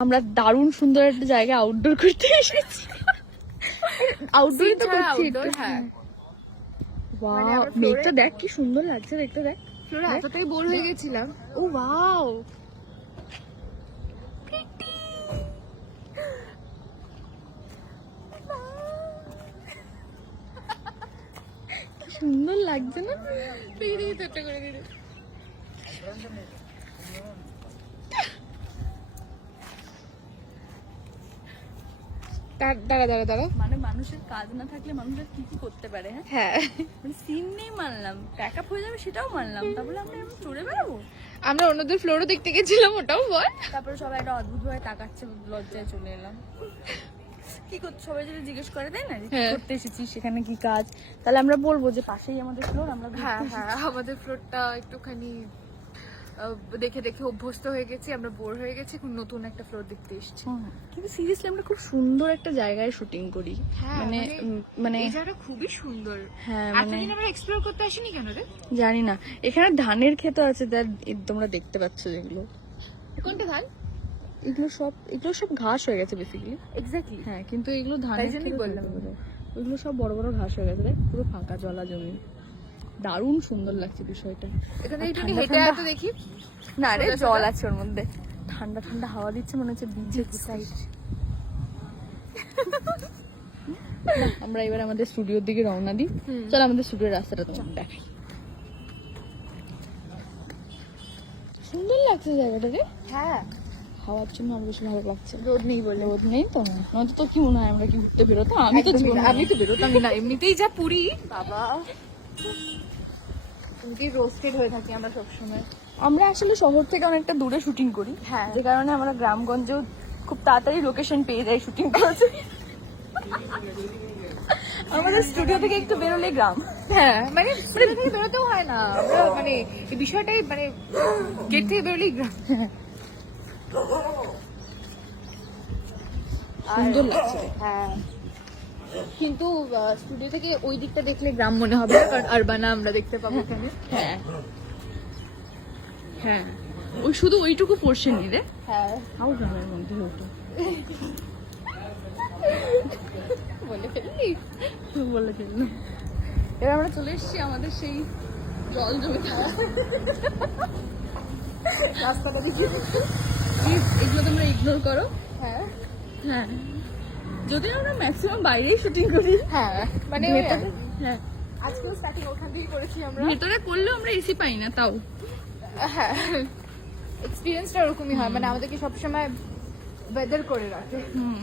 আমরা দারুণ সুন্দর একটা জায়গায় আউটডোর করতে এসেছি। আউটডোর তো করছি একটু। হ্যাঁ ওয়াও, মেঘটা দেখ কি সুন্দর লাগছে, দেখতে দেখ। ফ্লোরে এতটাই বোর হয়ে গেছিলাম। ও ওয়াও, সুন্দর লাগছে না? দাঁড়া মানে মানুষের কাজ না থাকলে মানুষের কি কি করতে পারে। হ্যাঁ মানে সিন নেই মানলাম, প্যাকআপ হয়ে যাবে সেটাও মানলাম, তারপরে আমরা এরকম চড়ে বেড়াবো। আমরা অন্যদের ফ্লোরও দেখতে গেছিলাম, ওটাও বল। তারপরে সবাই একটা অদ্ভুত ভাবে তাকাচ্ছে, লজ্জায় চলে এলাম। কি করতে সবাই যদি জিজ্ঞেস করে, তাই না, যে কি করতে এসেছিস, সেখানে কি কাজ, তাহলে আমরা বলবো যে পাশেই আমাদের ফ্লোর, আমরা হ্যাঁ আমাদের ফ্লোরটা একটুখানি দেখে দেখে অভ্যস্ত হয়ে গেছি, আমরা বোর হয়ে গেছি, এখন নতুন একটা ফ্লোর দেখতে এসেছি। কিন্তু সিরিয়াসলি আমরা খুব সুন্দর একটা জায়গায় শুটিং করি। মানে মানে এই জায়গাটা খুবই সুন্দর। হ্যাঁ মানে এতদিন আমরা এক্সপ্লোর করতে আসিনি কেন রে? জানি না, এখানে ধানের ক্ষেত আছে, তোমরা দেখতে পাচ্ছ যেগুলো। কোনটা ধান? এগুলো সব ঘাস হয়ে গেছে বেসিক্যালি। এক্স্যাক্টলি হ্যাঁ, কিন্তু এগুলো ধানের তাই জন্যই ক্ষেত বললাম। বলতে পারো। ওইগুলো সব বড় বড় ঘাস হয়ে গেছে, দেখ পুরো ফাঁকা জলা জমি, দারুণ সুন্দর লাগছে বিষয়টা। এখানে আর একটু ঠান্ডা হেঁটে ঠান্ডা- আসতে দেখি। না রে, সোজা জল সোজা। আছে ওর মধ্যে, ঠান্ডা ঠান্ডা হাওয়া দিচ্ছে, মনে হচ্ছে বিচের সাইড। আমরা এবার আমাদের স্টুডিওর দিকে রওনা দিই। চল আমাদের স্টুডিওর রাস্তাটা তোমাকে দেখাই। সুন্দর লাগছে জায়গাটা রে। হ্যাঁ, হাওয়ার জন্য আরো বেশি ভালো লাগছে। রোদ নেই বলে। রোদ নেই তো, নয়তো তো কি মনে হয় আমরা কি ঘুরতে বেরোতো? আমি তো জীবনে আমি তো বেরোতাম না, এমনিতেই যা পুরি বাবা, এমনি রোস্টেড হয়ে থাকি আমরা সবসময়। আমরা আসলে শহর থেকে অনেকটা দূরে শুটিং করি, হ্যাঁ। যে কারণে আমরা গ্রামগঞ্জেও খুব তাড়াতাড়ি লোকেশন পেয়ে যাই শুটিং করতে। আমাদের স্টুডিও থেকে একটু বেরোলে গ্রাম। হ্যাঁ মানে স্টুডিও থেকে বেরোতেও হয় না, আমরা মানে এই বিষয়টাই মানে গেট থেকে বেরোলেই গ্রাম। সুন্দর লাগছে। হ্যাঁ, কিন্তু স্টুডিও থেকে ওই দিকটা দেখলে গ্রাম মনে হবে না, কারণ আরবানা আমরা দেখতে পাবো এখানে। হ্যাঁ হ্যাঁ, ওই শুধু ওইটুকু পোর্শনই রে, হ্যাঁ তাও গ্রামের মধ্যে ওটা বলে ফেললি। বলে ফেললাম। এবার আমরা চলে এসেছি আমাদের সেই জল জমে থাকা রাস্তাটা দেখি। প্লিজ এগুলো তোমরা ইগনোর করো। হ্যাঁ হ্যাঁ, যদি আমরা ম্যাক্সিমাম বাইরেই শুটিং করি। হ্যাঁ মানে ভেতরে- হ্যাঁ, আজকেও স্টার্টিং ওখান থেকেই করেছি আমরা। ভেতরে করলেও আমরা এসি পাই না, তাও হ্যাঁ, এক্সপিরিয়েন্সটা ওরকমই হয়, মানে আমাদেরকে সবসময় ওয়েদার করে রাখে। হুম